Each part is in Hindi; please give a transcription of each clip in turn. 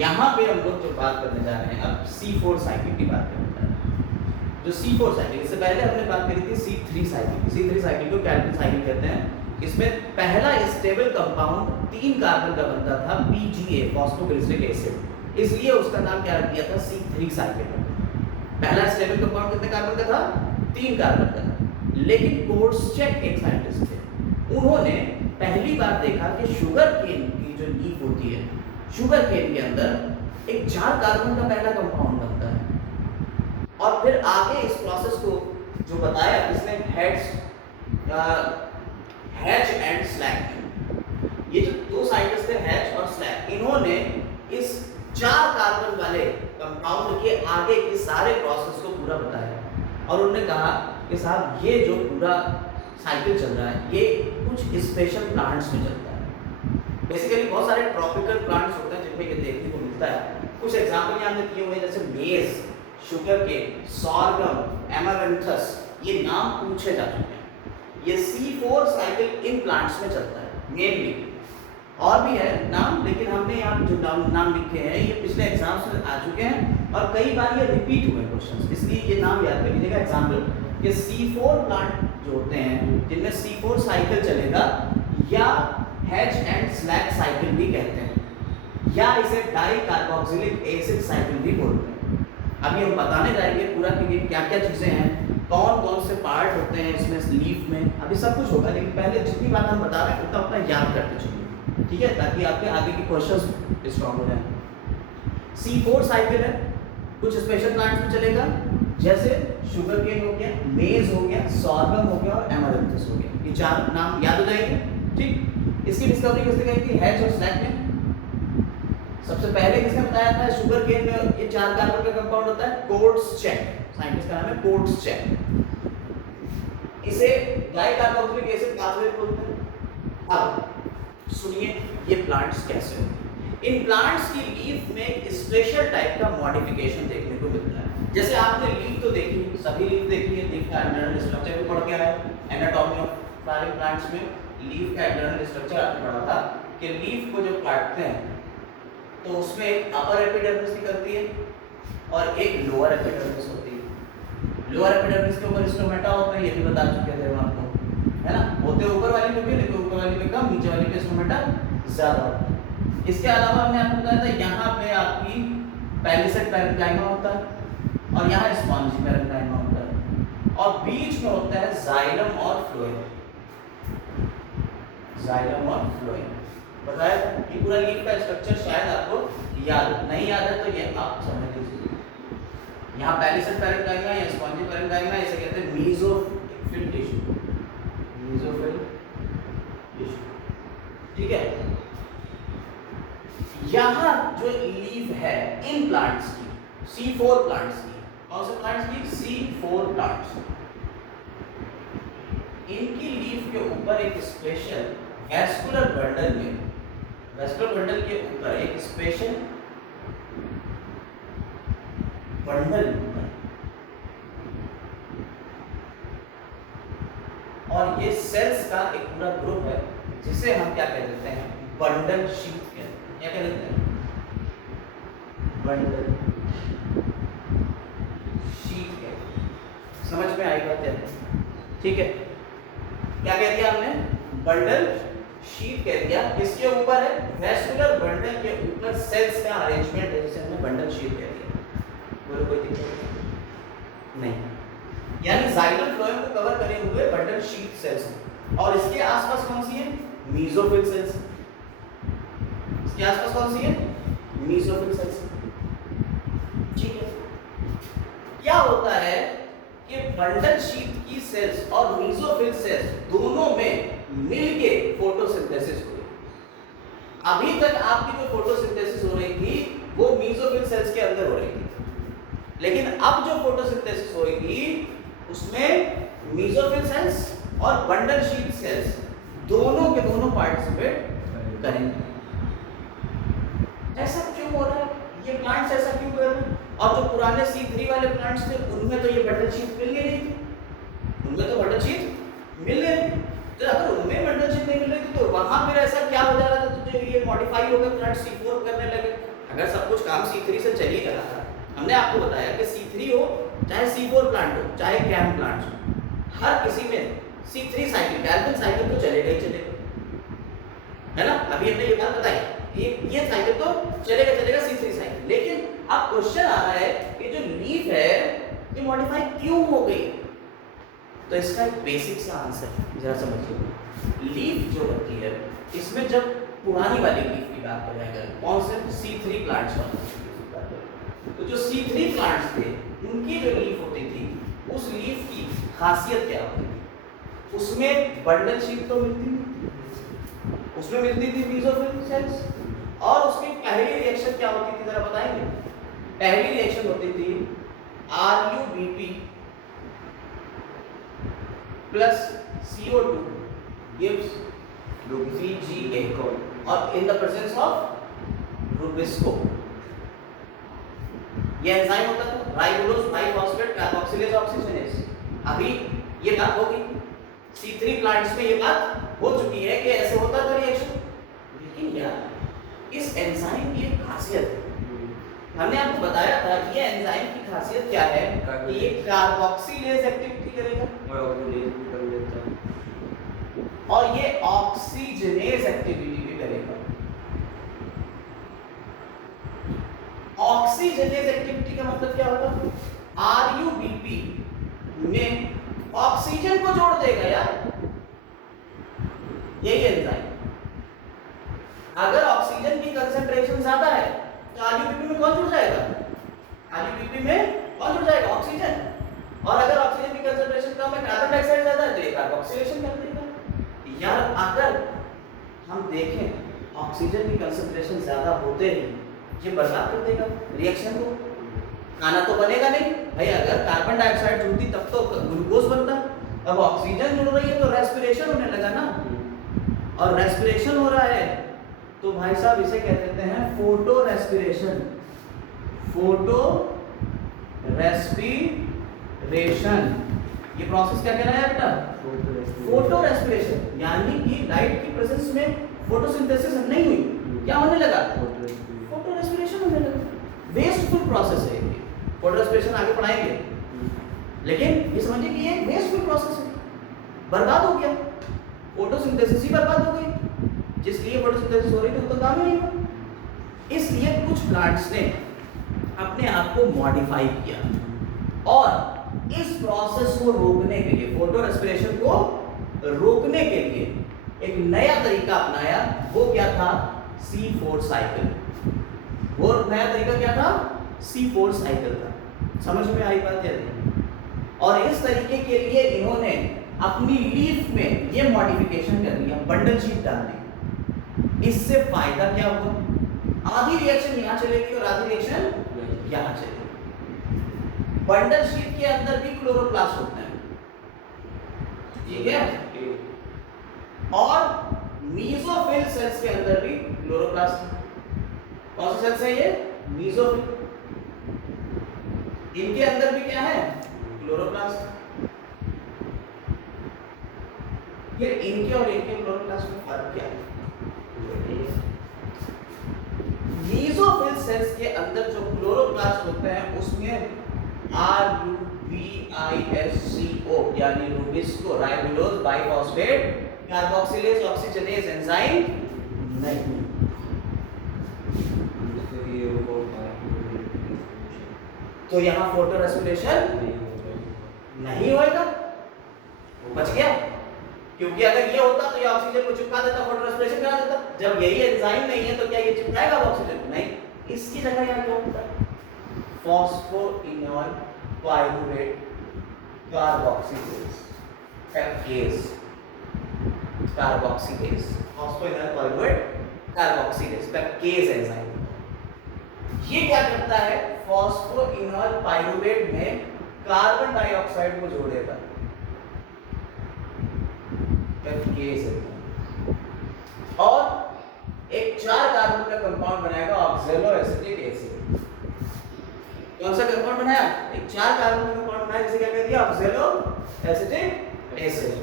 यहाँ पे हम लोग जो बात करने जा रहे हैं अब C4 साइकिल की बात करने जा रहे हैं। जो C4 साइकिल, इससे पहले हमने बात करी थी C3 साइकिल की। C3 साइकिल को कैल्विन साइकिल कहते हैं। इसमें पहला स्टेबल कंपाउंड 3 कार्बन का बनता था PGA फॉस्फोग्लिसरिक एसिड, इसलिए उसका नाम क्या रख दिया था C3 साइकिल। पहला स्टेबल कंपाउंड कितने कार्बन का था? 3 कार्बन का था। लेकिन कोर्सचेक एक साइंटिस्ट थे, उन्होंने पहली बार देखा कि शुगर केन की जो लीफ होती है, शुगर केन के अंदर एक 4 कार्बन का पहला कंपाउंड बनता है। और फिर आगे इस प्रोसेस को जो बताया इसने हैच एंड स्लैक, ये जो दो साइंटिस्ट थे हैच और स्लैक, इन्होंने इस 4 कार्बन वाले कंपाउंड के आगे के सारे प्रोसेस को पूरा बताया और उन्होंने कहा कि साहब ये जो पूरा साइकिल चल रहा है ये कुछ स्पेशल प्लांट्स में चलता है। बेसिकली बहुत सारे ट्रॉपिकल प्लांट्स होते हैं जिनमें ये देखने को मिलता है। कुछ एग्जांपल यहाँ हमने किए हुए जैसे मेज, शुगर केन, सॉर्गम, एमारैंथस, ये नाम पूछे जा चुके हैं। ये C4 साइकिल इन प्लांट्स में चलता है मेनली, और भी है नाम, लेकिन हमने यहाँ जो नाम लिखे हैं ये पिछले एग्जाम्स में आ चुके हैं और कई बार ये रिपीट हुए क्वेश्चंस, इसलिए ये नाम याद कर लीजिएगा। एग्जाम्पल कि C4 प्लांट जो होते हैं जिनमें C4 साइकिल चलेगा या हैच एंड स्लैक साइकिल भी कहते हैं, या इसे डाई कार्बोक्सिलिक एसिड साइकिल भी बोलते हैं। अभी हम बताने जाएंगे पूरा कि क्या क्या चीज़ें हैं, कौन कौन से पार्ट होते हैं इसमें लीफ में, अभी सब कुछ होगा, लेकिन पहले जितनी बात हम बता रहे हैं उतना उतना याद करते चलिए, ठीक है, ताकि आपके आगे के क्वेश्चंस स्ट्रॉन्ग हो जाए। C4 साइकिल है, कुछ स्पेशल प्लांट्स में चलेगा जैसे शुगर केन हो गया, मेज हो गया, सॉर्गम हो गया और एमारैंथस हो गया। ये 4 नाम याद हो जाएंगे, ठीक। इसकी डिस्कवरी किसने करी थी? हैच और स्लैक ने। सबसे पहले किसने बताया था? शुगर केन में ये 4 कार्बन का कंपाउंड होता है कोर्ट्ज़चेक, साइंटिस्ट का नाम है कोर्ट्ज़चेक। इसे डाई कार्बोक्सिलिक एसिड कार्बोनेट बोलते हैं। अब सुनिए ये प्लांट्स कैसे होते हैं। इन प्लांट्स की लीफ में एक स्पेशल टाइप का मॉडिफिकेशन देखने को मिलता है। जैसे आपने लीफ तो देखी, सभी लीफ देखी है, लीफ का इंटरनल स्ट्रक्चर भी पढ़ के आए, एनाटॉमी ऑफ फ्लावरिंग प्लांट्स में लीफ का इंटरनल स्ट्रक्चर आपने पढ़ा था कि लीफ को जब काटते हैं तो उसमें एक अपर एपिडर्मिस निकलती है और एक लोअर एपिडर्मिस होती है। लोअर एपिडर्मिस के ऊपर स्टोमेटा होता है, ये भी बता चुके थे हम आपको, है ना, होते ऊपर वाली में भी, लेकिन ऊपर वाली में कम, नीचे वाली में स्टोमेटा ज्यादा होता है। इसके अलावा हमने आपको बताया था यहाँ पे आपकी पैलिसेड पैरेन्काइमा होता है और यहाँ स्पॉन्जी पैरेन्काइमा होता है और बीच में होता है जाइलम और फ्लोएम। जाइलम और फ्लोएम बताया कि पूरा लीफ का स्ट्रक्चर शायद आपको याद नहीं याद है तो ये आप समझ लीजिए। यहाँ पैलिसेड पैरेन्काइमा या स्पॉन्जी पैरेन्काइमा, इसे कहते हैं मेसोफिल टिश्यू, मेसोफिल टिश्यू, ठीक है। यहाँ जो लीफ है इन प्लांट्स की, C4 प्लांट्स की, कौन से प्लांट्स की? C4 plants. इनकी लीफ के ऊपर एक स्पेशल वैस्कुलर बंडल में, वैस्कुलर बंडल के ऊपर एक स्पेशल बंडल और ये सेल्स का एक पूरा ग्रुप है जिसे हम क्या कह देते हैं? बंडल शीथ कहते हैं। क्या कह देते हैं? बंडल शीथ कहते हैं। समझ में आई बात है? ठीक है, क्या कह दिया हमने? बंडल शीट कह दिया। किसके ऊपर है? वैस्कुलर बंडल के ऊपर सेल्स का अरेंजमेंट है जिसे हमने बंडल शीट कह दिया। बोलो कोई दिक्कत नहीं, यानी जाइलम फ्लोएम को कवर करे हुए बंडल शीट सेल्स हैं और इसके आसपास कौन सी है? Mesophyll cells. इसके आसपास कौन सी है? मेसोफिल सेल्स, ठीक है। क्या होता है कि बंडल शीट की सेल्स और मेसोफिल सेल्स दोनों में मिलके फोटोसिंथेसिस हो रही। अभी तक आपकी जो फोटोसिंथेसिस हो रही थी वो मेसोफिल सेल्स के अंदर हो रही थी, लेकिन अब जो फोटोसिंथेसिस होगी उसमें मेसोफिल सेल्स और बंडल शीट सेल्स दोनों के दोनों पार्टिसिपेट करेंगे। ऐसा क्यों हो रहा है? ये प्लांट्स ऐसा क्यों कर रहे हैं? और जो पुराने C3 वाले प्लांट्स थे उनमें तो ये बंडल शीट मिल नहीं थी, उनमें तो बंडल शीट मिल नहीं। तो अगर उनमें बंडल शीट नहीं मिल रही थी तो वहां फिर ऐसा क्या हो जा रहा था जो ये मॉडिफाई हो गए प्लांट C4 करने लगे? अगर सब कुछ काम C3 से चल ही रहा था, हमने आपको बताया कि C3 हो चाहे C4 प्लांट हो चाहे कैम प्लांट हो, हर किसी में C3 साइकिल कैल्विन साइकिल तो चलेगा ही चलेगा, है ना। अभी हमने ये बात बताई, ये साइकिल तो चलेगा C3 साइकिल। लेकिन अब क्वेश्चन आ रहा है कि जो लीफ है ये मॉडिफाई क्यों हो गई? तो इसका एक बेसिक सा आंसर जरा समझिए। लीफ जो होती है इसमें जब पुरानी वाली लीफ की बात करें, अगर कौन से C3 प्लांट्स वाला, तो जो C3 प्लांट्स थे उनकी जो लीफ होती थी, उस लीफ की खासियत क्या होती थी? उसमें बंडल शीट तो मिलती नहीं, उसमें मिलती थी मेसोफिल सेल्स, और उसकी पहली रिएक्शन क्या होती थी जरा बताएंगे? पहली रिएक्शन होती थी RuBp plus CO2 gives VGA, और in the presence of Rubisco ये एंजाइम होता था राइबोलोज बाइफॉस्फेट कार्बोक्सिलेज ऑक्सीजनेज। अभी ये बात होगी C3 प्लांट्स में, ये बात हो चुकी है कि ऐसे होता था रिएक्शन। लेकिन यार इस एंजाइम की एक खासियत है, हमने आपको बताया था ये एंजाइम की खासियत क्या है कि ये कार्बोक्सिलेज एक्टिविटी करेगा और ये ऑक्सीजनेज एक्टिविटी भी करेगा। ऑक्सीजनेज एक्टिविटी का मतलब क्या होगा? RuBp में ऑक्सीजन को जोड़ देगा यार, यही एंजाइम। अगर ऑक्सीजन की कंसंट्रेशन ज्यादा है तो RuBp में कौन जुड़ जाएगा? RuBp में कौन जुड़ जाएगा? ऑक्सीजन। और अगर ऑक्सीजन की कंसंट्रेशन कम है, कार्बन डाइऑक्साइड ज्यादा है, तो ये कार्बोक्सिलेशन कर देगा। यार अगर हम देखें ऑक्सीजन की कंसंट्रेशन ज्यादा होते ही ये बर्बाद कर देगा रिएक्शन को, खाना तो बनेगा नहीं भाई। अगर कार्बन डाइऑक्साइड जुड़ती तब तो ग्लूकोज बनता, अब ऑक्सीजन जुड़ रही है तो रेस्पिरेशन होने लगा ना, और रेस्पिरेशन हो रहा है तो भाई साहब इसे कह देते हैं फोटो रेस्पिरेशन। फोटो रेस्पिरेशन ये प्रोसेस क्या कह रहा है बेटा? फोटो रेस्पिरेशन, यानी कि लाइट की प्रेजेंस में फोटोसिंथेसिस नहीं हुई, क्या होने लगा? फोटो रेस्पिरेशन होने लगा। वेस्टफुल प्रोसेस है ये, फोटो रेस्पिरेशन आगे पढ़ाएंगे, लेकिन ये समझिए कि ये वेस्टफुल प्रोसेस है, बर्बाद हो गया, फोटोसिंथेसिस ही बर्बाद हो गई, जिसलिए फोटोसिंथेसिस हो रही थी तो काम ही नहीं हुआ। इसलिए कुछ प्लांट्स ने अपने आप को मॉडिफाई किया और इस प्रोसेस को रोकने के लिए, फोटो रेस्पिरेशन को रोकने के लिए एक नया तरीका अपनाया। वो क्या था? C4 cycle. वो नया तरीका क्या था? C4 साइकिल था। समझ में आई बात है? और इस तरीके के लिए इन्होंने अपनी लीफ में ये मॉडिफिकेशन कर दिया, बंडल शीट डालने। इससे फायदा क्या होगा? आधी रिएक्शन यहाँ चलेगी और आधी रिएक्शन यहाँ चलेगी। बंडल शीट के अंदर भी क्लोरोप्लास्ट होते हैं, ठीक है, और मेसोफिल सेल्स के अंदर भी क्लोरोप्लास्ट। कौन से सेल्स है ये? मेसोफिल। इनके अंदर भी क्या है? क्लोरोप्लास्ट। फिर इनके और इनके क्लोरोप्लास्ट में फर्क क्या है? मेसोफिल सेल्स के अंदर जो क्लोरोप्लास्ट होते हैं उसमें RuBisco यानी rubisco राइबोलोज biphosphate carboxylase oxygenase enzyme नहीं। तो यहाँ फोटो रेस्पिरेशन नहीं होएगा, बच गया। क्योंकि अगर ये होता तो ये ऑक्सीजन को चिपका देता, फोटो रेस्पिरेशन करा देता। जब यही एंजाइम नहीं है तो क्या ये चिपकाएगा ऑक्सीजन को? नहीं। इसकी जगह यहाँ क्या होता है? Phosphoenol pyruvate carboxylase package, carboxylase, phosphoenol pyruvate carboxylase package enzyme. ये क्या करता है? फॉस्फोइनोल पाइरूवेट में कार्बन डाइऑक्साइड को जोड़ देता है, और एक 4 कार्बन का कंपाउंड बनाएगा ऑक्सैलोएसिटिक एसिड। कौन सा कंपाउंड बनाया? एक 4 कार्बन का कंपाउंड बनाया, जिसे क्या कह दिया? Oxaloacetic acid.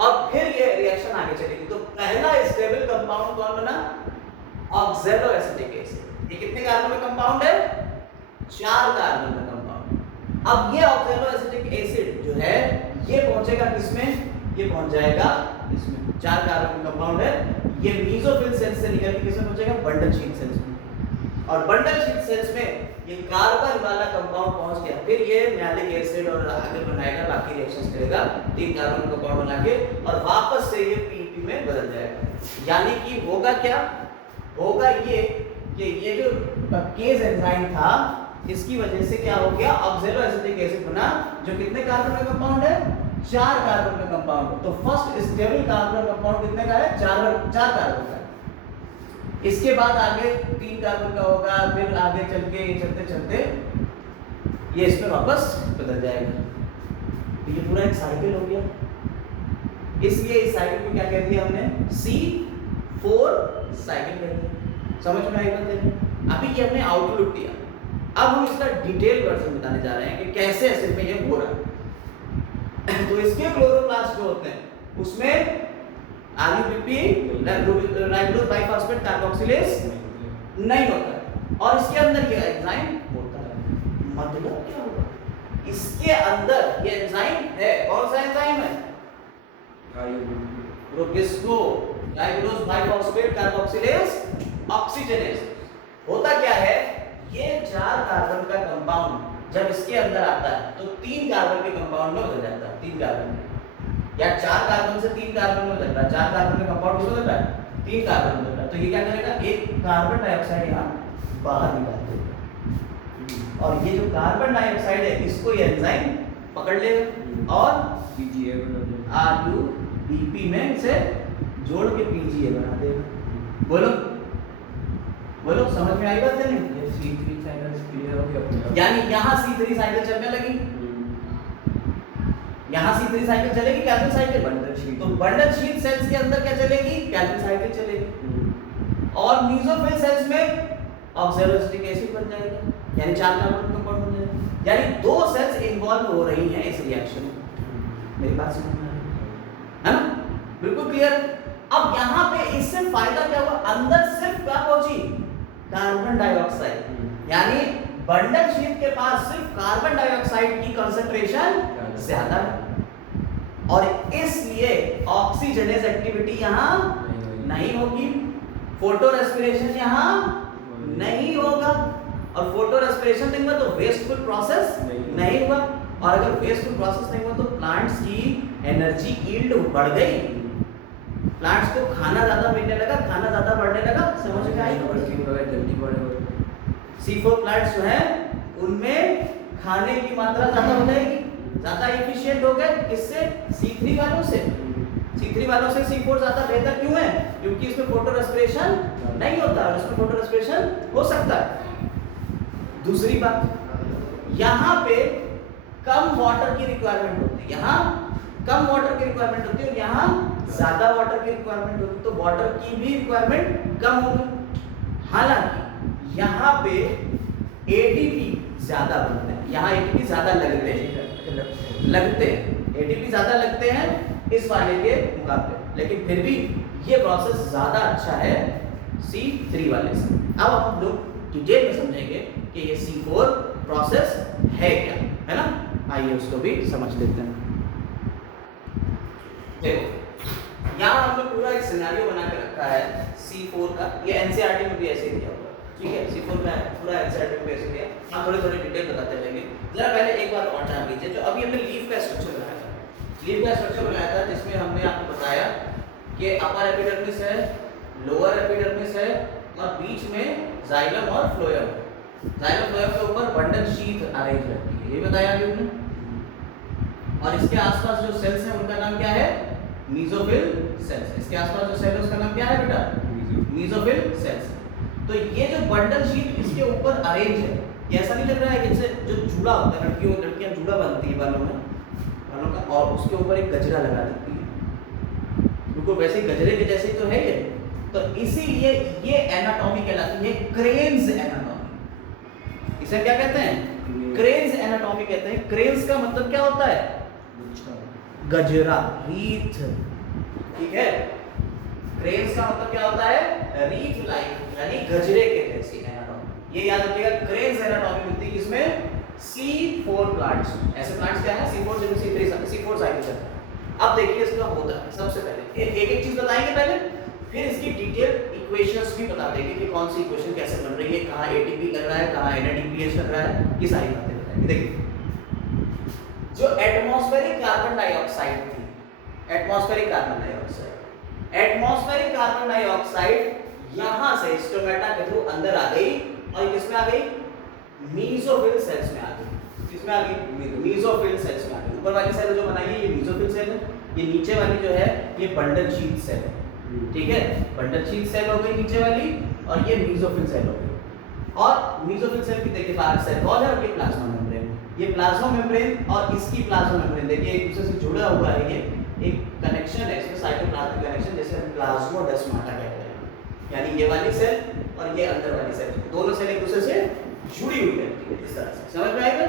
और फिर ये रिएक्शन आगे चलेगी। तो पहला स्टेबल कंपाउंड कौन बना? Oxaloacetic acid. ये कितने कार्बन का कंपाउंड है? 4 कार्बन का कंपाउंड। अब ये ऑक्सैलोएसिटिक एसिड जो है ये पहुंचेगा किसमें? ये पहुंच जाएगा इसमें। 4 कार्बन का कंपाउंड है, ये मेसोफिल सेल्स से निकल के किसमें पहुंचेगा? बंडल शीट सेल्स में। और बंडल शीट सेल्स में ये कार्बन वाला कंपाउंड पहुंच गया, फिर ये मैलिक एसिड और आगे बनाएगा, बाकी रिएक्शंस करेगा 3 कार्बन कंपाउंड बना के, और वापस से ये पीपी में बदल जाएगा। यानी कि होगा क्या? होगा ये कि ये जो केज एंजाइम था इसकी वजह से क्या हो गया? ऑक्सैलोएसिटिक एसिड बना, जो कितने कार्बन का कंपाउंड है? 4 कार्बन का कंपाउंड। तो फर्स्ट स्टेबल कार्बन कंपाउंड कितने का है? 4 कार्बन का। इसके बाद आगे 3 कार्बन का होगा, फिर आगे चल के चलते चलते ये इसमें वापस बदल जाएगा। तो ये पूरा एक साइकिल हो गया। इसलिए इस साइकिल को क्या कह दिया हमने? C4 साइकिल कह दिया। समझ में आई बात है? अभी ये हमने आउटलुक दिया, अब हम इसका डिटेल वर्जन बताने जा रहे हैं कि कैसे एसिड में ये हो रहा है। तो इसके क्लोरोप्लास्ट जो होते हैं उसमें आरयूपीपी राइबोज बाइफॉस्फेट कार्बोक्सिलेज नहीं होता, और इसके अंदर ये एंजाइम होता है। मतलब क्या होगा? इसके अंदर ये एंजाइम है। कौन सा एंजाइम है? किसको? Ribose biphosphate carboxylase oxygenase. होता क्या है? ये 4 कार्बन का कंपाउंड जब इसके अंदर आता है तो 3 कार्बन के कंपाउंड में बदल जाता है। 3 कार्बन या 4 कार्बन से 3 कार्बन में बदलता है। 4 कार्बन का कंपाउंड किसमें बदलता है? 3 कार्बन में बदलता है। तो ये क्या करेगा? एक कार्बन डाइऑक्साइड यहाँ बाहर निकाल देगा, और ये जो कार्बन डाइऑक्साइड है इसको ये एंजाइम पकड़ लेगा और आरयूपीपी में इसे जोड़ के पीजीए बना देगा। बोलो बोलो, समझ में आई बात है? नहीं, ये C3 साइकिल क्लियर हो गया। यानी यहाँ C3 साइकिल चलने लगी, यहाँ C3 साइकिल चलेगी, कैल्विन साइकिल बंडल शीट। तो बंडल शीट सेल्स के अंदर क्या चलेगी? कैल्विन साइकिल चलेगी, और मेसोफिल सेल्स में ऑक्सैलोएसिटिक एसिड बन जाएगा, यानी 4 कार्बन कंपाउंड बन जाएगा। यानी 2 सेल्स इन्वॉल्व हो रही हैं इस रिएक्शन में। मेरी बात समझ में आ रही है ना? बिल्कुल क्लियर। अब यहाँ पे इससे फायदा क्या हुआ? अंदर सिर्फ क्या पहुंची? Carbon dioxide. यानी बंडल शीट के पास सिर्फ कार्बन डाइऑक्साइड की कंसंट्रेशन ज्यादा है, और इसलिए ऑक्सीजनेज एक्टिविटी यहाँ नहीं होगी, फोटो रेस्पिरेशन यहाँ नहीं होगा, और फोटो रेस्पिरेशन नहीं हुआ तो वेस्टफुल प्रोसेस नहीं हुआ, और अगर वेस्टफुल प्रोसेस नहीं हुआ तो प्लांट्स की एनर्जी यील्ड बढ़ गई, प्लांट्स को खाना ज्यादा मिलने लगा, खाना ज्यादा बढ़ने लगा। समझ में आई? जल्दी बढ़े। C4 प्लांट्स जो है उनमें खाने की मात्रा ज्यादा हो जाएगी, ज्यादा एफिशिएंट हो गए। किससे? C3 वालों से। C3 वालों से C4 ज्यादा बेहतर क्यों है? क्योंकि इसमें फोटो रेस्पिरेशन नहीं होता, और इसमें फोटो रेस्पिरेशन हो सकता है। दूसरी बात, यहाँ पे कम वाटर की रिक्वायरमेंट होती है, यहाँ कम वाटर की रिक्वायरमेंट होती है, और यहाँ ज्यादा वाटर की रिक्वायरमेंट होती है, तो वाटर की भी रिक्वायरमेंट कम होगी। हालांकि यहाँ पे एटीपी ज्यादा बनते हैं, यहाँ एटीपी ज्यादा लगते हैं, एटीपी ज्यादा लगते हैं इस वाले के मुकाबले, लेकिन फिर भी ये प्रोसेस ज्यादा अच्छा है C3 वाले से। अब हम लोग डिटेल में समझेंगे कि ये C4 प्रोसेस है क्या, है ना? आइए उसको भी समझ लेते हैं। देखो यहाँ हम लोग पूरा एक सिनेरियो बना के रखा है C4 का। ये एनसीईआरटी में भी ऐसे ही दिया हुआ है, ठीक है? C4 में पूरा एनसीईआरटी में भी ऐसे दिया। हम थोड़ी थोड़ी डिटेल बताते रहेंगे। जरा पहले एक बात और जान लीजिए, जो अभी हमने लीफ का स्ट्रक्चर बनाया था, लीफ का स्ट्रक्चर बनाया था जिसमें हमने आपको बताया कि अपर एपिडर्मिस है, लोअर एपिडर्मिस है, और बीच में जाइलम और फ्लोएम। जाइलम फ्लोएम के ऊपर बंडल शीथ अरेंज रहती है, ये बताया अभी हमने। और इसके आसपास जो सेल्स हैं उनका नाम क्या है? Mesophyll cells. इसके आसपास जो सेल है उसका नाम क्या है बेटा? Mesophyll cells. तो ये जो बंडल शीट इसके ऊपर अरेंज है, ये ऐसा नहीं लग रहा है कि जैसे जो जूड़ा होता है, लड़कियां जूड़ा बांधती है बालों का, और उसके ऊपर एक गजरा लगा देती है, बिल्कुल वैसे गजरे के जैसे तो है ये। तो इसीलिए ये एनाटॉमी कहलाती है, क्रेन्स एनाटॉमी। इसे क्या कहते हैं? क्रेन्स एनाटॉमी कहते हैं। क्रेन्स का मतलब क्या होता है? गजरा, रीथ, ठीक है? क्रेन्स का मतलब क्या होता है? रीफ लाइक यानी गजरे के जैसी एनाटॉमी। ये याद रखिएगा, क्रेन्स एनाटॉमी मिलती है किसमें? C4 plants. ऐसे प्लांट्स क्या है? C4 जिनमें C4 साइकिल है। अब देखिए इसका होता है, सबसे पहले एक एक चीज बताएंगे पहले, फिर इसकी डिटेल इक्वेशंस भी बता देंगे कि कौन सी इक्वेशन कैसे बन रही है, कहाँ ATP लग रहा है, कहाँ NADPH लग रहा है, ये सारी बातें बताएंगे। देखिए जो एटमॉस्फेरिक कार्बन डाइऑक्साइड थी, एटमॉस्फेरिक कार्बन डाइऑक्साइड यहां से स्टोमेटा के थ्रू अंदर आ गई और किसमें आ गई? मीसोफिल सेल्स में आ गई। किसमें आ गई? मीसोफिल सेल्स में आ गई। ऊपर वाली सेल जो बनाई है ये मीसोफिल सेल है, ये नीचे वाली जो है ये बंडल शीथ सेल है। ठीक है, बंडल शीथ सेल हो गई नीचे वाली और ये मीसोफिल सेल हो गई। और मीसोफिल सेल की देखिए बाहर सेल वॉल है और ये प्लाज्मा मेम्ब्रेन। ये प्लाज्मा मेम्ब्रेन और इसकी प्लाज्मा मेम्ब्रेन देखिए एक दूसरे से जुड़ा हुआ है, ये एक कनेक्शन है इसमें, साइटोप्लाज्मिक कनेक्शन, जैसे हम प्लाज्मोडेस्माटा कहते हैं। यानी ये वाली सेल और ये अंदर वाली सेल, दोनों सेल एक दूसरे से जुड़ी हुई रहती है इस तरह से। समझ में आएगा?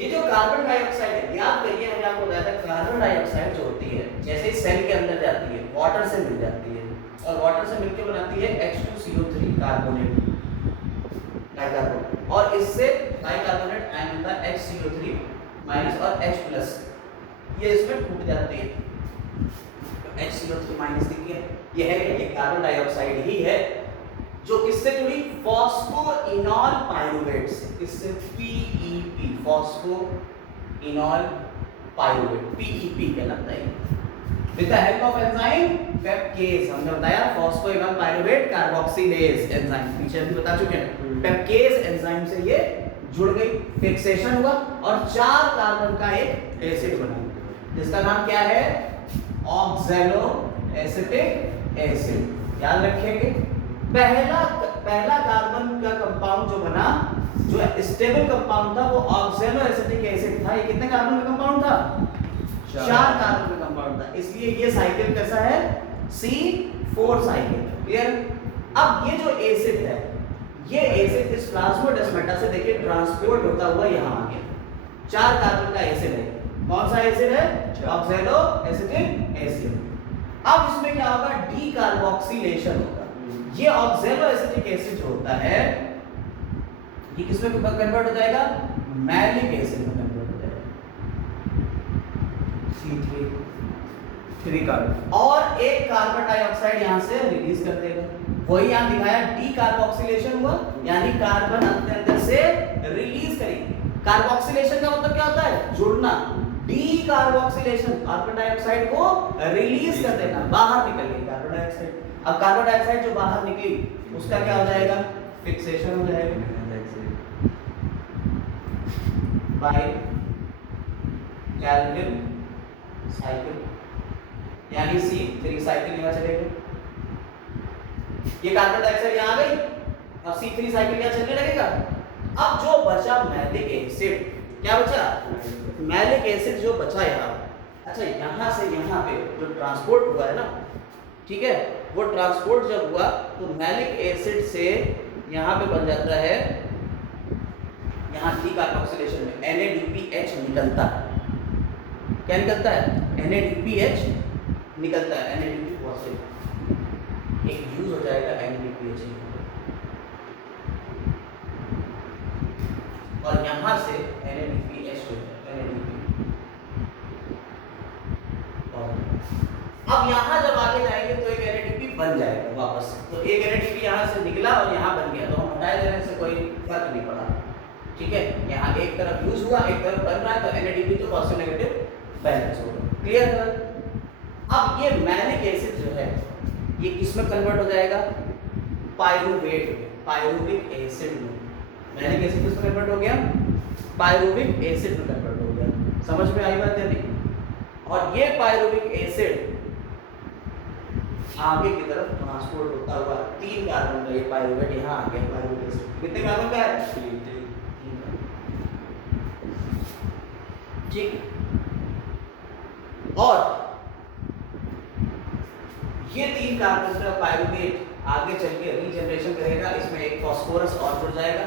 ये जो कार्बन डाइऑक्साइड है, याद करिए मैंने आपको बताया था कार्बन डाइऑक्साइड जो होती है जैसे सेल के अंदर जाती है वाटर से मिल जाती है और वाटर से मिलकर बनाती है H2CO3 कार्बोनेट डाइकार्बोनेट, और इससे डाइकार्बोनेट आयन बनता है HCO3 माइनस और H+, ये इसमें टूट जाती है। तो HCO3 माइनस देखिए ये है, ये कार्बन डाइऑक्साइड ही है जो किससे जुड़ी? फॉस्फोइनॉल पाइरुवेट से। किससे? PEP, फॉस्फोइनॉल पाइरुवेट, PEP कहलाता है। With the help of enzyme PEPcase, हमने बताया फॉस्फोइनॉल पाइरुवेट कार्बोक्सिलेज एंजाइम, पीछे भी बता चुके हैं। पेप्केज एंजाइम से ये जुड़ गई, फिक्सेशन हुआ और 4 कार्बन का एक एसिड बना जिसका नाम क्या है? Oxalo acetic acid. याद रखेंगे पहला कार्बन का कंपाउंड जो बना, जो स्टेबल कंपाउंड था वो ऑक्सैलो एसिटिक एसिड था। ये कितने कार्बन का कंपाउंड था? 4 कार्बन का कंपाउंड था, इसलिए ये साइकिल कैसा है? C4 cycle. क्लियर? अब ये जो एसिड है, ये एसिड इस प्लाज्मोडेस्माटा से देखिए ट्रांसपोर्ट होता हुआ यहाँ आ गया। 4 कार्बन का एसिड है। कौन सा एसिड है? Oxalo acetic acid. अब इसमें क्या होगा? डीकार्बोक्सिलेशन होगा। ये ऑक्सैलो एसिटिक एसिड जो होता है ये किसमें कन्वर्ट हो जाएगा? मैलिक एसिड में कन्वर्ट हो जाएगा, C3 कार्बन, और एक कार्बन डाइऑक्साइड यहां से रिलीज कर देगा। वही यहां दिखाया डीकार्बोक्सिलेशन हुआ, यानी कार्बन अंदर से रिलीज करेगी। कार्बोक्सिलेशन का मतलब क्या होता है? जुड़ना। डीकार्बोक्सिलेशन कार्बन डाइऑक्साइड को रिलीज कर देना, बाहर निकल गई कार्बन डाइऑक्साइड। अब कार्बन डाइऑक्साइड जो बाहर निकली उसका क्या हो जाएगा? फिक्सेशन हो जाएगा बाय कैल्विन साइकिल, यानी C3 साइकिल यहां चलेगा। ये कार्बन डाइऑक्साइड यहां आ गई और C3 साइकिल यहां चलने लगेगा। अब जो बचा मैलिक एसिड, क्या बचा? मैलिक एसिड जो बचा यहाँ, अच्छा यहाँ से यहाँ पे जो ट्रांसपोर्ट हुआ है ना, ठीक है, वो ट्रांसपोर्ट जब हुआ तो मैलिक एसिड से यहाँ पे बन जाता है, यहाँ डीकार्बोक्सिलेशन में NADPH निकलता है। क्या निकलता है? NADPH निकलता है। NADP पॉजिटिव एक यूज हो जाएगा NADPH, और यहाँ से NADPH हो जाएगा, NADP। अब यहाँ जब आगे जाएंगे तो एक NADP बन जाएगा वापस। तो एक NADP यहाँ से निकला और यहाँ बन गया, तो हम हटा देने से कोई फर्क नहीं पड़ा। ठीक है, यहाँ एक तरफ यूज हुआ, एक तरफ बन रहा है, तो NADP तो पॉजिटिव नेगेटिव बैलेंस होगा। क्लियर है? अब ये मैलिक एसिड जो है ये किसमें कन्वर्ट हो जाएगा? पाइरुवेट में, पाइरुविक एसिड में। मैलिक एसिड किसमें कन्वर्ट हो गया? पाइरुविक एसिड में कन्वर्ट हो गया। समझ में आई बात या नहीं? और ये पाइरुविक एसिड आगे की तरफ ट्रांसपोर्ट होता हुआ 3 कार्बन का ये पाइरुवेट यहाँ आ गया। पाइरुवेट एसिड कितने कार्बन का है? 3। ठीक, और ये 3 कार्बन का पाइरुवेट आगे चल के रीजनरेशन करेगा, इसमें एक फास्फोरस और जुड़ जाएगा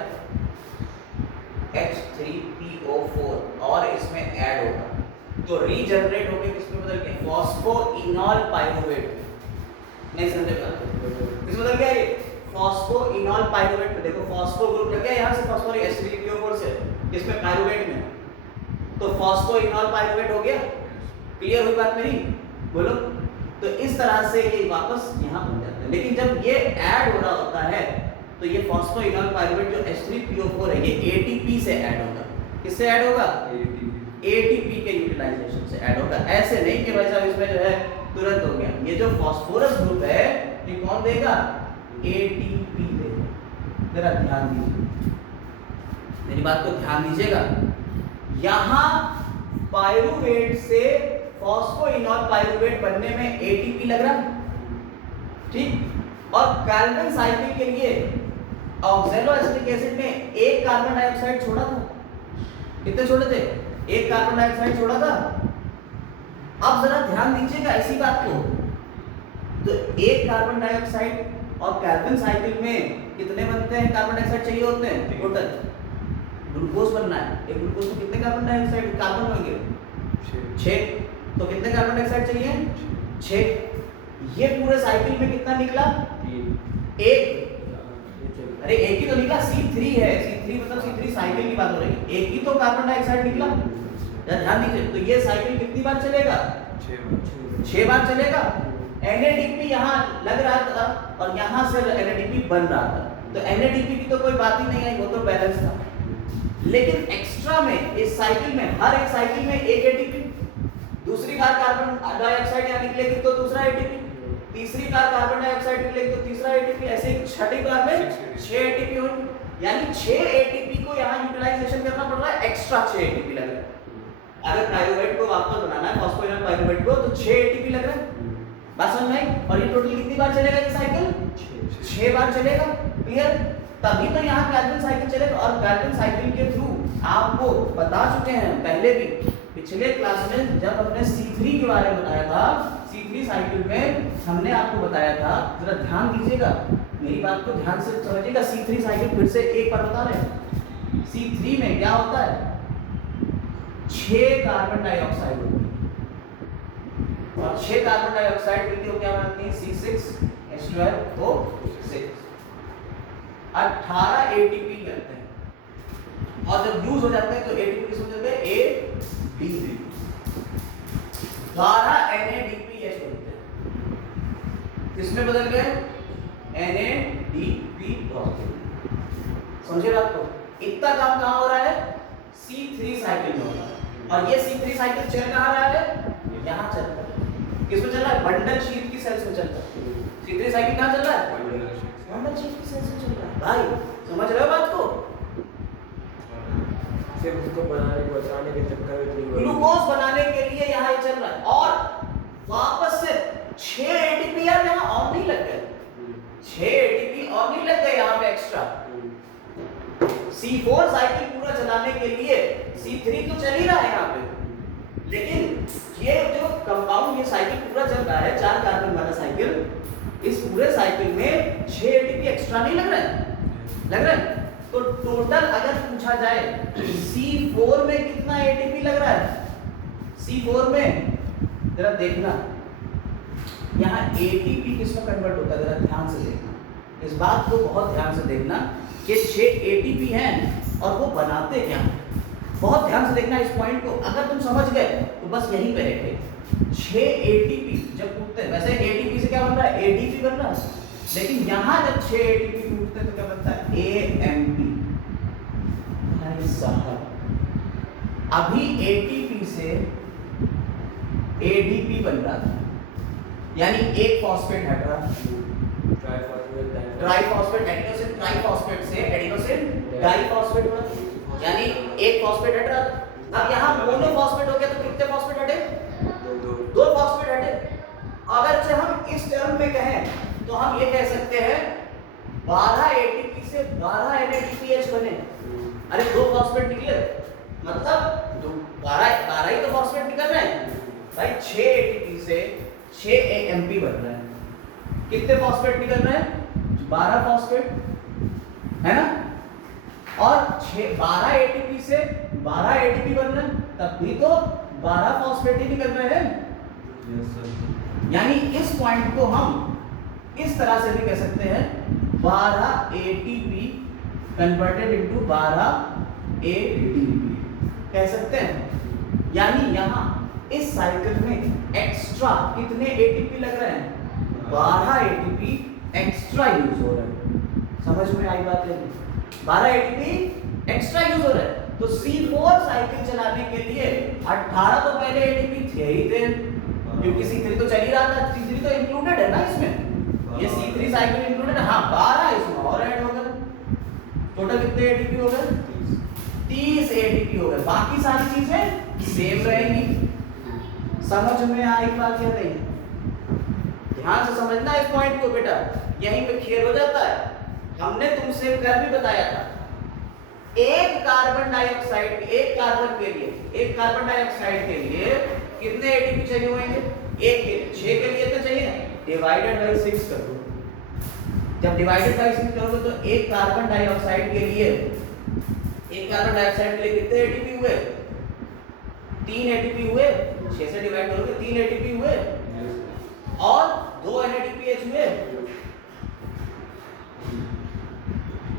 H3PO4 और इसमें ऐड होगा, तो रीजनरेट होकर किसमें बदल के? Phosphoenol pyruvate. नहीं समझे बात? इसमें बदल गया ये फॉस्फोइनॉल पाइरुवेट में, देखो फॉस्फो ग्रुप लग गया यहाँ से फॉस्फोरिक H3PO4 से, इसमें पाइरुवेट में, तो फॉस्फोइनॉल पाइरुवेट हो गया। क्लियर हुई बात मेरी? बोलो। तो इस तरह से ये वापस यहाँ बन जाता है, लेकिन जब ये ऐड हो रहा होता है तो ये फॉस्फोइनॉल पाइरुवेट जो H3PO4 है ये ATP से ऐड होगा। किससे ऐड होगा? ATP के यूटिलाइजेशन से ऐड होगा। ऐसे नहीं कि भाई साहब इसमें जो है तुरंत हो गया। ये जो फास्फोरस ग्रुप है ये कौन देगा? ATP देगा। जरा ध्यान दीजिए, मेरी बात को ध्यान दीजिएगा। यहाँ पाइरुवेट से फॉस्फोइनॉल पाइरुवेट बनने में ATP लग रहा है, ठीक। और कार्बन साइकिल के लिए ऑक्सैलोएसिटिक एसिड ने एक कार्बन डाइऑक्साइड छोड़ा था। कितने छोड़े थे? एक कार्बन डाइऑक्साइड छोड़ा था। अब जरा ध्यान दीजिएगा ऐसी बात को, तो एक कार्बन डाइऑक्साइड और कार्बन साइकिल में कितने बनते हैं कार्बन डाइऑक्साइड चाहिए होते हैं? टोटल ग्लूकोज बनना है, एक ग्लूकोज में कितने कार्बन डाइऑक्साइड कार्बन होंगे? 6। तो कितने कार्बन डाइऑक्साइड चाहिए? 6। ये पूरे साइकिल में कितना निकला? 1। अरे एक ही तो निकला, C3 है। C3 मतलब C3 साइकिल की बात हो रही है, एक ही तो कार्बन डाइऑक्साइड निकला। ध्यान दीजिए, तो ये साइकिल कितनी बार चलेगा? 6 बार चलेगा। NADP यहाँ लग रहा था और यहाँ से NADP बन रहा था, तो NADP की तो कोई बात ही नहीं आई, वो तो बैलेंस था। लेकिन एक्स्ट्रा में इस साइकिल में, हर एक साइकिल में एक ATP, दूसरी बार कार्बन डाइऑक्साइड यहाँ निकलेगी तो दूसरा ATP, तीसरी बार कार्बन डाइऑक्साइड निकलेगी तो तीसरा ATP, ऐसे छठी बार में 6 ATP होंगे। यानी 6 ATP को यहाँ यूटिलाइजेशन करना पड़ रहा है, एक्स्ट्रा 6 ATP लग रहा है। अगर पाइरुवेट को वापस बनाना है फॉस्फोइनॉल पाइरुवेट को, तो 6 ATP लग रहा है। बात समझ में आई? और ये टोटल कितनी बार चलेगा ये साइकिल? 6 बार चलेगा। क्लियर? तभी तो यहाँ कार्बन साइकिल चलेगा। और कार्बन साइकिल के थ्रू आपको बता चुके हैं पहले भी, पिछले क्लास में जब हमने C3 के बारे में बताया था, C3 साइकिल में हमने आपको बताया था, जरा ध्यान दीजिएगा, मेरी बात को ध्यान से समझिएगा। C3 साइकिल फिर से एक बार बता रहे हैं। C3 में क्या होता है? 6 कार्बन डाइऑक्साइड होती है और 6 कार्बन डाइऑक्साइड मिलकर क्या बनती है? C6H12 तो 6। 18 ATP लगते हैं और जब यूज हो जाते हैं तो ATP किस में चलते हैं? ADP। 12 NADPH बनते हैं। किसमें बदल गए? NADP। समझे बात को? इतना काम कहाँ हो रहा है? C3 साइकिल में हो रहा है। और ये C3 साइकिल चल कहाँ रहा है? यहाँ चल रहा है। किसमें चल रहा है? बंडल शीट की सेल्स में चल रहा है। C3 साइकिल कहाँ चल रहा है? बंडल शीट की सेल्स में चल रहा है। भाई समझ रहे हो बात को? सिर्फ उसको बनाने को बचाने के चक्कर में ग्लूकोज बनाने के लिए यहाँ ये चल रहा है। और वापस से 6 ATP यार यहाँ और नहीं लग गए, 6 ATP और नहीं लग गए यहाँ पे एक्स्ट्रा। C4 साइकिल पूरा चलाने के लिए C3 तो चल ही रहा है यहाँ पे, लेकिन ये जो कंपाउंड ये साइकिल पूरा चल रहा है 4 कार्बन वाला साइकिल, इस पूरे साइकिल में 6 ATP एक्स्ट्रा नहीं लग रहा है? लग रहा है। तो टोटल अगर पूछा जाए C4 में कितना ATP लग रहा है? C4 में जरा देखना, यहाँ ATP किसमें कन्वर्ट होता है? जरा ध्यान से देखना, इस बात को बहुत ध्यान से देखना कि 6 ATP हैं और वो बनाते क्या हैं। बहुत ध्यान से देखना इस पॉइंट को, अगर तुम समझ गए तो बस यहीं पे रह गए। 6 ATP जब टूटते हैं, वैसे ATP से क्या बन रहा है? ADP बन रहा है, लेकिन यहाँ जब 6 ATP टूटते हैं तो क्या बनता है? AMP। भाई साहब अभी ATP से ADP बन रहा था, यानी एक फॉस्फेट हट रहा, ट्राइफॉस्फेट, एडिनोसिन ट्राइफॉस्फेट से एडिनोसिन डाइफॉस्फेट बना, यानी एक फॉस्फेट हट रहा। अब यहाँ मोनोफॉस्फेट हो गया तो कितने फॉस्फेट हटे? 2 फॉस्फेट हटे। अगर से हम इस टर्म में कहें तो हम ये कह सकते हैं 12 ATP से 12 NADPH बने। अरे 2 फॉस्फेट निकले, मतलब 12 ही तो फॉस्फेट निकल रहे हैं भाई। 6 ATP से 6 AMP बन रहा है। कितने फॉस्फेट निकल रहे हैं? 12 फॉस्फेट, है ना? और 12 ATP से 12 ATP बन रहे हैं, तब भी तो 12 फॉस्फेट ही निकल रहे हैं। यानी इस पॉइंट को हम इस तरह से भी कह सकते हैं 12 एटीपी कन्वर्टेड इनटू 12 एटीपी कह सकते हैं। यानी यहाँ इस साइकिल में एक्स्ट्रा कितने एटीपी लग रहे हैं? 12 एटीपी एक्स्ट्रा यूज हो रहे हैं। समझ में आई बात है? 12 एटीपी एक्स्ट्रा यूज हो रहे हैं। तो C4 साइकिल चलाने के लिए 18 तो पहले एटीपी थे ही थे, क्योंकि C3 तो चल ही रहा था। C3 तो इंक्लूडेड है ना इसमें, ये C3 साइकिल इंक्लूडेड है। हाँ 12 इसमें और ऐड हो गए, टोटल कितने एटीपी हो गए? 30 एटीपी हो गए। बाकी सारी चीजें सेम रहेंगी। समझ में आई बात या नहीं? ध्यान से समझना इस पॉइंट को बेटा, यहीं पे खेल हो जाता है। हमने तुमसे कल भी बताया था, एक कार्बन डाइऑक्साइड एक कार्बन डाइऑक्साइड के लिए कितने एटीपी चाहिए होंगे? एक के 6 के लिए तो चाहिए, डिवाइडेड बाय 6 कर दो। जब डिवाइडेड बाय 6 करोगे तो एक कार्बन डाइऑक्साइड के लिए कितने एटीपी हुए? 3 एटीपी हुए। 6 से डिवाइड करोगे 3 एटीपी हुए और 2 NADPH हुए।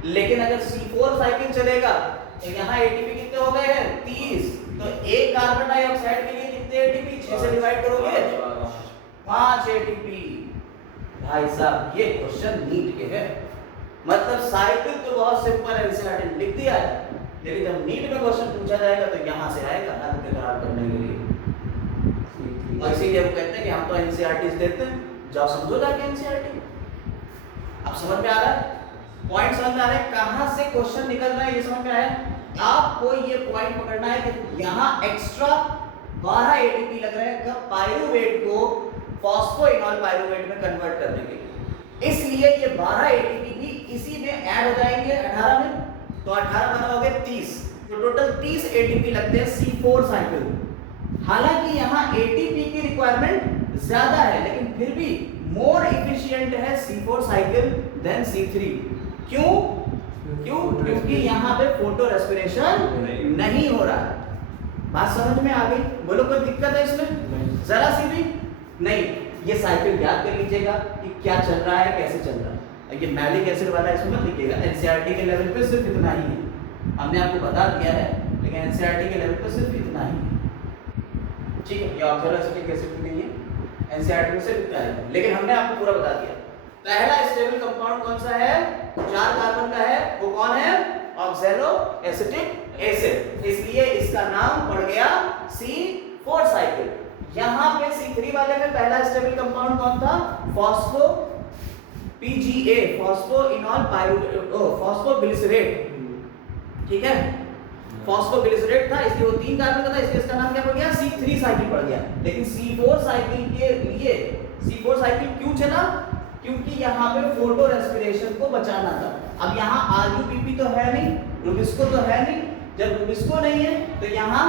लेकिन अगर C4 साइकिल चलेगा तो यहाँ एटीपी कितने हो गए हैं? 30। तो एक कार्बन डाइऑक्साइड के लिए कितने एटीपी? 6 से डिवाइड करोगे 5 एटीपी। भाई साहब ये क्वेश्चन नीट के है। मतलब साइकिल तो बहुत सिंपल है, एनसीईआरटी ने लिख दिया है, लेकिन जब नीट में क्वेश्चन पूछा जाएगा तो यहाँ से आएगा अंक खराब करने के लिए। और इसीलिए वो कहते हैं कि हम तो एनसीईआरटी देते हैं, जाओ समझो जाके एनसीईआरटी। अब समझ में आ रहा है? पॉइंट समझ में आ रहा है? कहां से क्वेश्चन निकल रहा है ये समझ में आया? आपको ये पॉइंट पकड़ना है कि यहाँ एक्स्ट्रा 12 एटीपी लग रहे हैं कब? पाइरुवेट को फॉस्फोइनॉल पाइरुवेट में कन्वर्ट करने के लिए। इसलिए ये 12 एटीपी भी इसी में ऐड हो जाएंगे 18 में। तो 18 बना हो गए 30। तो टोटल 30 एटीपी लगते हैं C4 साइकिल। हालांकि यहाँ एटीपी की रिक्वायरमेंट ज्यादा है, लेकिन फिर भी मोर इफिशिएंट है C4 साइकिल देन C3। क्यों? क्योंकि यहाँ पे फोटो रेस्पिरेशन नहीं हो रहा है। बात समझ में आ गई? बोलो कोई दिक्कत है इसमें? जरा सी भी नहीं। ये साइकिल याद कर लीजिएगा कि क्या चल रहा है, कैसे चल रहा है। ये मैलिक एसिड वाला इसमें मत लिखिएगा, एनसीईआरटी के लेवल पे सिर्फ इतना ही है। हमने आपको बता दिया है, लेकिन एनसीईआरटी के लेवल पे सिर्फ इतना ही है। ठीक है, ये ऑक्सैलोएसिटिक एसिड भी नहीं है, एनसीईआरटी में सिर्फ इतना है, लेकिन हमने आपको पूरा बता दिया। पहला स्टेबल कंपाउंड कौन सा है? 4 कार्बन का है, वो कौन है? Oxaloacetic acid. इसलिए इसका नाम पड़ गया C4 साइकिल। यहाँ पे C3 वाले में पहला स्टेबल कंपाउंड कौन था? Phospho PGA, phosphoenol phosphoglycerate. ठीक है, फॉस्फोग्लिसरेट था, इसलिए वो 3 कार्बन का था, इसलिए इसका नाम क्या पड़ गया? C3 साइकिल पड़ गया। लेकिन C4 साइकिल के लिए C4 साइकिल क्यों चला? क्योंकि यहाँ पे फोटो रेस्पिरेशन को बचाना था। अब यहाँ RUPP तो है नहीं, रुबिस्को तो है नहीं। जब रुबिस्को नहीं है तो यहाँ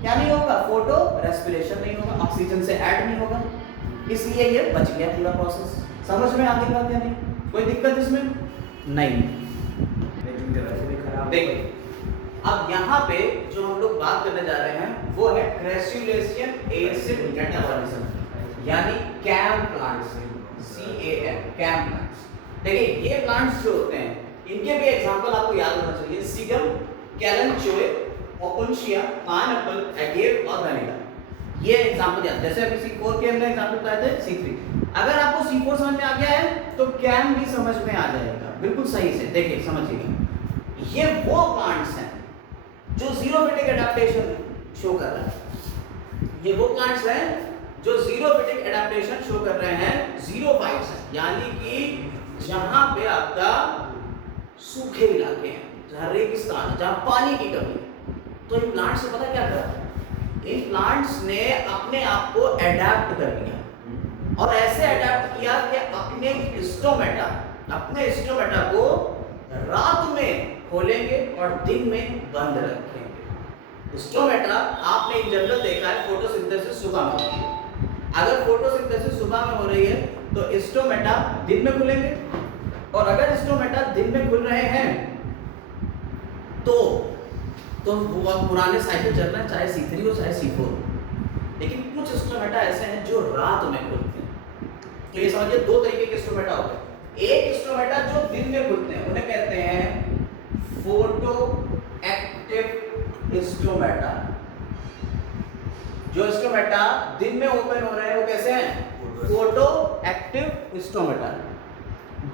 क्या नहीं होगा? फोटो रेस्पिरेशन नहीं होगा, ऑक्सीजन से ऐड नहीं होगा, इसलिए ये बच गया पूरा प्रोसेस। समझ में आ गई बात या नहीं? कोई दिक्कत इसमें नहीं? देखो अब यहाँ पे जो हम लोग बात करने जा रहे हैं वो है क्रेसुलेशियन एसिड मेटाबॉलिज्म, यानी CAM plants, CAM, CAM plants. देखिए ये प्लांट्स जो होते हैं इनके भी एग्जांपल आपको याद होना चाहिए। सीगम, कैलेंचोए, ओपुन्शिया, पाइनएप्पल, एगेव और वैनिला। ये एग्जांपल याद, जैसे अभी C4 के हमने एग्जांपल बताए थे C3। अगर आपको C4 समझ में आ गया है तो कैम भी समझ में आ जाएगा बिल्कुल सही से। देखिए समझिएगा, ये वो प्लांट्स हैं जो जीरोफिटिक एडाप्टेशन शो कर रहे हैं। ये वो प्लांट्स हैं जो जीरोफिटिक एडाप्टेशन शो कर रहे हैं, जीरोफाइट्स हैं, यानी कि जहां पे आपका सूखे इलाके हैं, जहां रेगिस्तान है, जहां पानी की कमी है। तो इन प्लांट्स से पता क्या करा? इन प्लांट्स ने अपने आप को एडाप्ट कर लिया, और ऐसे एडाप्ट किया कि अपने स्टोमेटा को रात में खोलेंगे और दिन में बंद रखेंगे। स्टोमेटा आपने इन जनरल देखा है फोटोसिंथेसिस सुबह में होती है। अगर फोटोसिंथेसिस सुबह में हो रही है तो स्टोमेटा दिन में खुलेंगे, और अगर स्टोमेटा दिन में खुल रहे हैं तो वो पुराने साइकिल चल रहे हैं, चाहे C3 हो चाहे C4। लेकिन कुछ स्टोमेटा ऐसे हैं जो रात में खुलते हैं, तो ये समझिए दो तरीके के स्टोमेटा होते हैं। एक स्टोमेटा जो दिन में खुलते हैं उन्हें कहते हैं फोटो एक्टिव स्टोमेटा। जो स्टोमेटा दिन में ओपन हो रहे हैं वो कैसे हैं? Photo active stomata.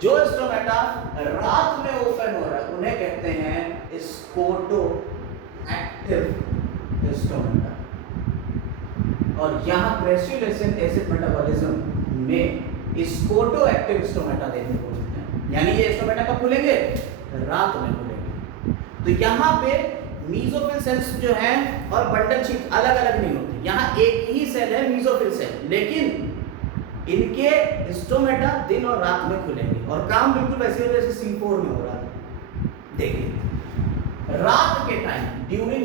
जो स्टोमेटा रात में ओपन हो रहा है उन्हें कहते हैं स्कोटो एक्टिव स्टोमेटा। और यहाँ ग्रेजुलेशन एसिड मेटाबॉलिज्म में स्कोटो एक्टिव स्टोमेटा देखने को मिलते हैं। यानी ये स्टोमेटा कब खुलेंगे? रात में खुलेंगे। तो यहाँ पे मीजोफिल सेल्स जो हैं और बंडल शीट अलग अलग नहीं होती। यहाँ एक ही सेल है मीजोफिल सेल, लेकिन इनके स्टोमेटा दिन और रात में खुलेंगे और काम बिल्कुल वैसे ही जैसे C4 में हो रहा है। देखिए रात के time during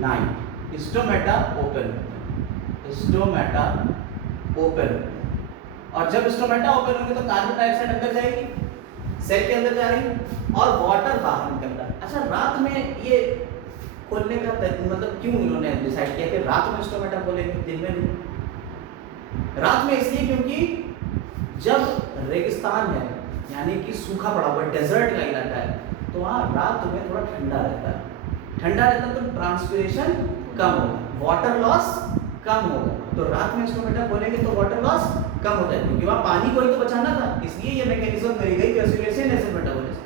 night stomata open होते हैं। स्टोमेटा ओपन होते हैं और जब स्टोमेटा ओपन होंगे तो कार्बन डाइऑक्साइड अंदर जाएगी, सेल के अंदर जा रही और वाटर बाहर निकल रहा है। अच्छा, रात में ये खोलने का मतलब क्यों इन्होंने डिसाइड किया कि रात में स्टोमेटा खोलेंगे, दिन में नहीं? रात में इसलिए क्योंकि जब रेगिस्तान है यानी कि सूखा पड़ा हुआ डेजर्ट का इलाका है तो वहाँ रात में थोड़ा ठंडा रहता है। ठंडा रहता है तो ट्रांसपिरेशन कम होगा, वाटर लॉस कम होगा। तो रात में स्टोमेटा खोलेंगे तो वाटर लॉस कम होता है क्योंकि वहाँ पानी को ही तो बचाना था, इसलिए ये मैकेनिज्म करी गई ग्रेजुलेशन एसिड मेटाबॉलिज्म।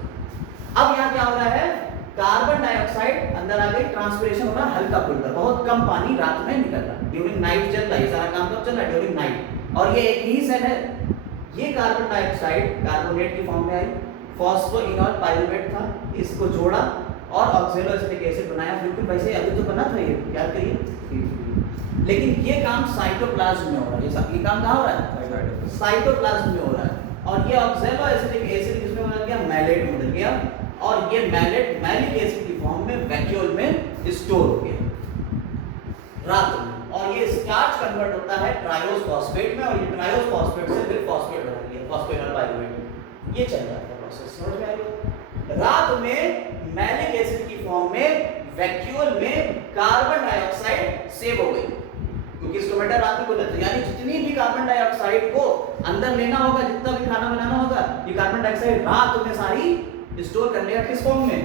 अब यहाँ क्या हो रहा है? कार्बन डाइऑक्साइड अंदर आ गई, ट्रांसपिरेशन हो रहा है हल्का फुल्का, बहुत कम पानी रात में निकल रहा है। ड्यूरिंग नाइट चल रहा है, ये सारा काम कब चल रहा है? During night. और ये एक ही सेल है। ये कार्बन डाइऑक्साइड कार्बोनेट की फॉर्म में आई, फॉस्फोइनॉल पाइरुवेट था, इसको जोड़ा और ऑक्सैलोएसिटिक एसिड बनाया। बिल्कुल वैसे अभी तो बना था, ये याद करिए। लेकिन ये काम साइटोप्लाज्म में हो रहा है। ये काम कहाँ हो रहा है? साइटोप्लाज्म में हो रहा है। और ये ऑक्सैलोएसिटिक एसिड किसमें बदल गया? मैलेट में बदल गया और ये मैलेट मैलिक एसिड की फॉर्म में वैक्यूल में स्टोर हो गया रात में। और ये स्टार्च कन्वर्ट होता है ट्रायोस फॉस्फेट में और ये ट्रायोस फॉस्फेट से फिर फॉस्फेट बना लिया, फॉस्फेनॉल पाइरुवेट। ये चल रहा है प्रोसेस, समझ में आएगा? रात में मैलिक एसिड की फॉर्म में वैक्यूल में कार्बन डाइऑक्साइड सेव हो गई क्योंकि स्टोमेटा रात में खुला था। यानी जितनी भी कार्बन डाइऑक्साइड को अंदर लेना होगा, जितना भी खाना बनाना होगा, ये कार्बन डाइऑक्साइड रात में सारी स्टोर कर लेगा। किस फॉर्म में?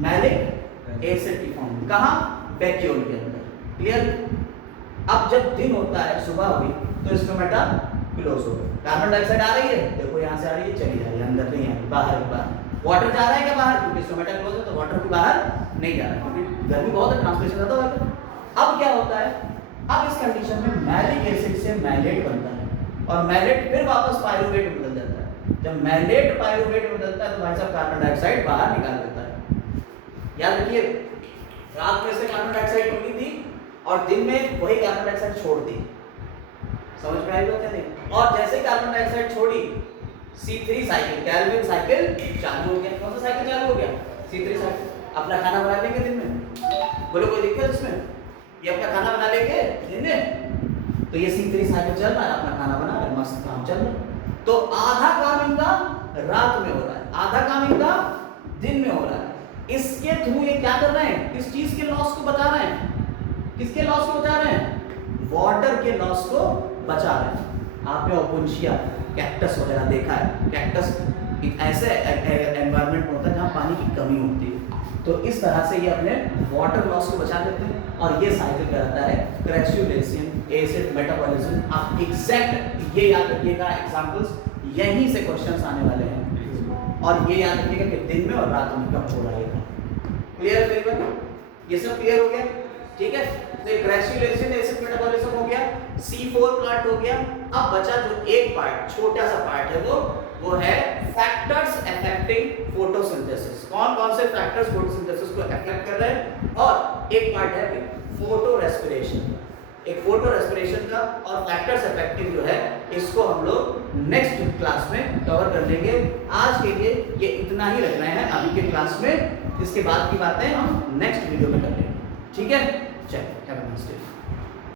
मैलिक एसिड की फॉर्म में। कहाँ? वैक्यूल के अंदर। क्लियर? अब जब दिन होता है, सुबह हुई, तो स्टोमेटा क्लोज हो गया। कार्बन डाइऑक्साइड आ रही है, देखो यहाँ से आ रही है, चली जा रही है, अंदर नहीं आ रही, बाहर ही बाहर। वाटर जा रहा है क्या बाहर? क्योंकि स्टोमेटा क्लोज है तो वाटर भी बाहर नहीं जा रहा है क्योंकि गर्मी बहुत है, ट्रांसमिशन ज़्यादा होता है। अब क्या होता है? अब इस कंडीशन में मैलिक एसिड से मैलेट बनता है और मैलेट फिर वापस पाइरुवेट में बदल जाता है। जब मैलेट पाइरुवेट में बदलता है तो भाई साहब कार्बन डाइऑक्साइड बाहर निकाल देता है। याद रखिए, रात में से कार्बन डाइऑक्साइड निकली थी और दिन में वही कार्बन डाइऑक्साइड छोड़ दी। समझ में आई बात है नहीं? और जैसे कार्बन डाइऑक्साइड छोड़ी, C3 साइकिल, कैल्विन साइकिल चालू हो गया। कौन सा साइकिल चालू हो गया? C3 cycle. अपना खाना बना लेंगे दिन में, बोलो कोई दिक्कत इसमें? ये अपना खाना बना लेंगे दिन में, तो ये C3 साइकिल चल रहा है, अपना खाना बना रहे, मस्त काम चल रहा है। तो आधा काम इनका रात में हो रहा है, आधा काम इनका दिन में हो रहा है। इसके थ्रू ये क्या कर रहे हैं? किस चीज के लॉस को बचा रहे हैं? किसके लॉस को बचा रहे हैं? वाटर के लॉस को बचा रहे हैं। आपने ओपुंशिया, कैक्टस वगैरह देखा है। कैक्टस एक ऐसे एनवायरनमेंट में होता है जहाँ पानी की कमी होती है, तो इस तरह से ये अपने वाटर लॉस को बचा देते हैं और ये साइकिल कराता है ग्रेजुलेशन एसिड मेटाबॉलिज्म। आप एग्जैक्ट ये याद रखिएगा, एग्जांपल्स यहीं से क्वेश्चंस आने वाले हैं और ये याद रखिएगा कि दिन में और रात में कब हो रहा है। क्लियर है मेरी बात? ये सब क्लियर हो गया? ठीक है, तो ग्रेजुलेशन एसिड मेटाबॉलिज्म हो गया, C4 पार्ट हो गया। अब बचा जो एक पार्ट, छोटा सा पार्ट है, वो है फैक्टर्स अफेक्टिंग फोटोसिंथेसिस। कौन कौन से फैक्टर्स फोटोसिंथेसिस को अफेक्ट कर रहे हैं? और एक पार्ट है फोटो रेस्पिरेशन। एक फोटो रेस्पिरेशन का और फैक्टर्स अफेक्टिंग जो है, इसको हम लोग नेक्स्ट क्लास में कवर कर लेंगे। आज के लिए ये इतना ही रखना है अभी के क्लास में, इसके बाद की बातें हम नेक्स्ट वीडियो में कर लेंगे। ठीक है, चलिए, हैव अ नाइस डे।